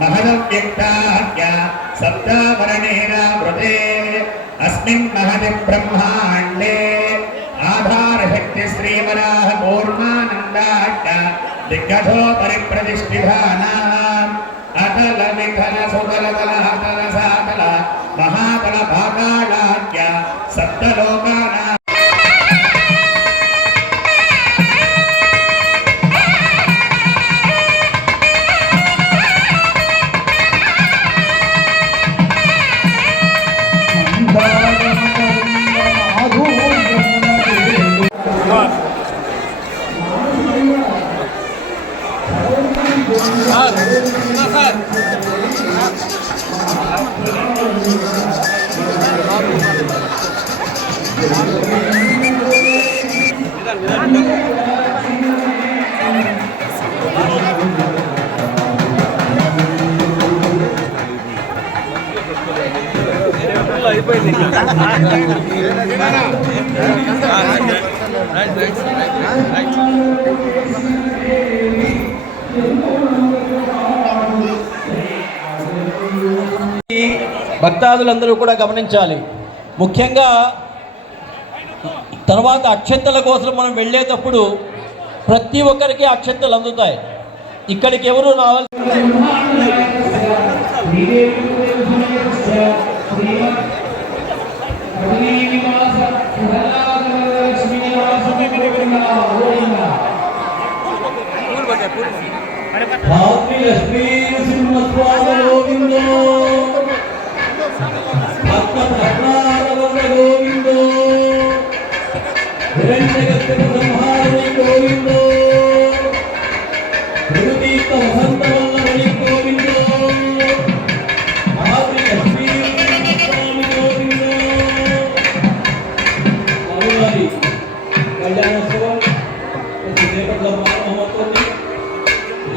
महदव्यक्ताख्य सप्तावरणेनावृते अस्मिन् महति ब्रह्माण्डे आधारशक्ति श्रीवराह कूर्मानन्दाख्य दिग्गजो परिप्रतिष्ठितानाम् अतल विठल सुतल तल हतल सातल महातल भागालाख्य सप्तलोकानां భక్తాదులందరూ కూడా గమనించాలి. ముఖ్యంగా తర్వాత అక్షంతల కోసం మనం వెళ్ళేటప్పుడు ప్రతి ఒక్కరికి అక్షంతలు అందుతాయి. ఇక్కడికి ఎవరు రావాలి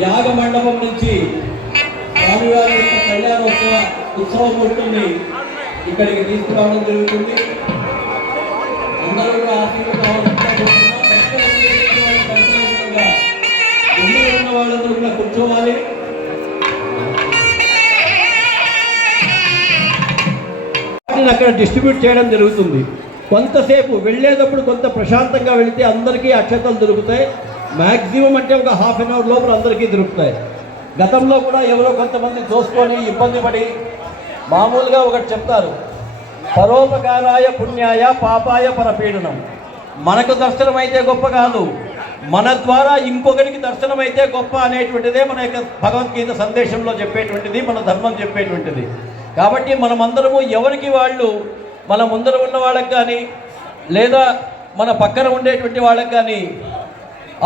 యాగ మండపం నుంచి స్వామివారి యొక్క కళ్యాణోత్సవ ఉత్సవమూర్తిని ఇక్కడికి తీసుకురావడం జరుగుతుంది. అందరూ కూడా ఉన్న వాళ్ళందరూ కూడా కూర్చోవాలి. అక్కడ డిస్ట్రిబ్యూట్ చేయడం జరుగుతుంది. కొంతసేపు వెళ్ళేటప్పుడు కొంత ప్రశాంతంగా వెళితే అందరికీ అక్షతలు దొరుకుతాయి. మ్యాక్సిమం అంటే ఒక హాఫ్ అన్ అవర్ లోపల అందరికీ దొరుకుతాయి. గతంలో కూడా ఎవరో కొంతమంది దోసుకొని ఇబ్బంది పడి మామూలుగా ఒకటి చెప్తారు, పరోపకారాయ పుణ్యాయ పాపాయ పరపీడనం. మనకు దర్శనం అయితే గొప్ప కాదు, మన ద్వారా ఇంకొకరికి దర్శనం అయితే గొప్ప అనేటువంటిదే మన యొక్క భగవద్గీత సందేశంలో చెప్పేటువంటిది, మన ధర్మం చెప్పేటువంటిది. కాబట్టి మనమందరము ఎవరికి వాళ్ళు మన ముందర ఉన్న వాళ్ళకి కానీ లేదా మన పక్కన ఉండేటువంటి వాళ్ళకి కానీ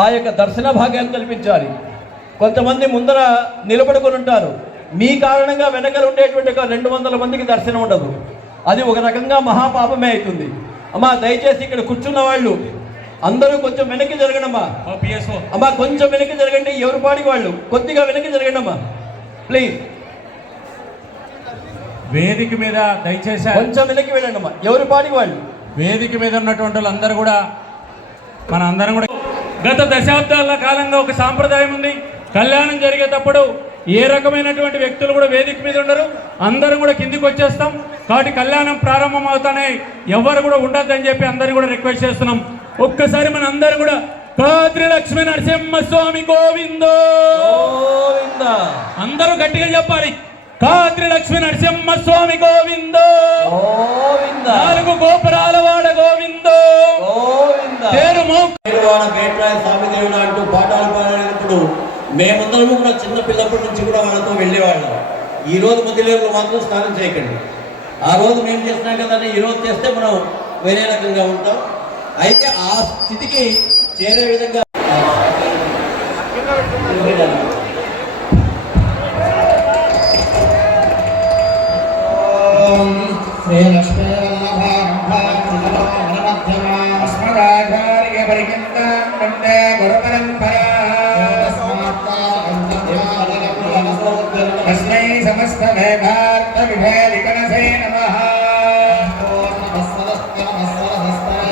ఆ యొక్క దర్శన భాగ్యాన్ని కల్పించాలి. కొంతమంది ముందర నిలబడుకొని ఉంటారు, మీ కారణంగా వెనకలు ఉండేటువంటి ఒక 200 మందికి దర్శనం ఉండదు. అది ఒక రకంగా మహాపాపమే అవుతుంది. అమ్మా దయచేసి ఇక్కడ కూర్చున్న వాళ్ళు అందరూ కొంచెం వెనక్కి జరగండమ్మా. అమ్మా కొంచెం వెనక్కి జరగండి, ఎవరి పాడికి వాళ్ళు కొద్దిగా వెనక్కి జరగండి అమ్మా ప్లీజ్. వేదిక మీద దయచేసి కొంచెం వెనక్కి వెళ్ళండి అమ్మా, ఎవరి పాడికి వాళ్ళు. వేదిక మీద ఉన్నటువంటి వాళ్ళందరూ కూడా మన అందరం కూడా గత దశాబ్దాల కాలంగా ఒక సాంప్రదాయం ఉంది. కళ్యాణం జరిగేటప్పుడు ఏ రకమైనటువంటి వ్యక్తులు కూడా వేదిక మీద ఉండరు, అందరం కూడా కిందికి వచ్చేస్తాం. కాబట్టి కళ్యాణం ప్రారంభం అవుతానే ఎవరు కూడా ఉండద్దని చెప్పి అందరినీ కూడా రిక్వెస్ట్ చేస్తున్నాం. ఒక్కసారి మన అందరూ కూడా కాద్రి లక్ష్మీ నరసింహస్వామి గోవిందో గోవింద అందరూ గట్టిగా చెప్పాలి. కాద్రి లక్ష్మీ నరసింహస్వామి గోవిందో గోవింద, 4 గోపురాల వాడ గోవిందో గోవింద, బేట్రాయ స్వామిదేవుడు అంటూ పాఠాలు పాడేటప్పుడు మేమందరము కూడా చిన్న పిల్లప్పటి నుంచి కూడా వాళ్ళతో వెళ్ళేవాళ్ళం. ఈ రోజు ముదిలేరులో మాత్రం స్నానం చేయకండి. ఆ రోజు మేము చేస్తున్నాం కదండి, ఈ రోజు చేస్తే మనం వేరే రకంగా ఉంటాం. అయితే ఆ స్థితికి చేరే విధంగా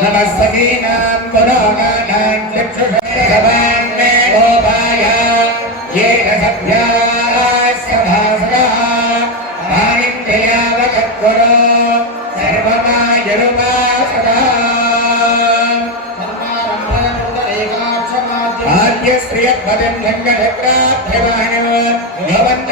नमस्ते నిరుపా సదా ఆద్య శ్రియద్భవిం లింగచక్రాభ్యవాణివ గవంత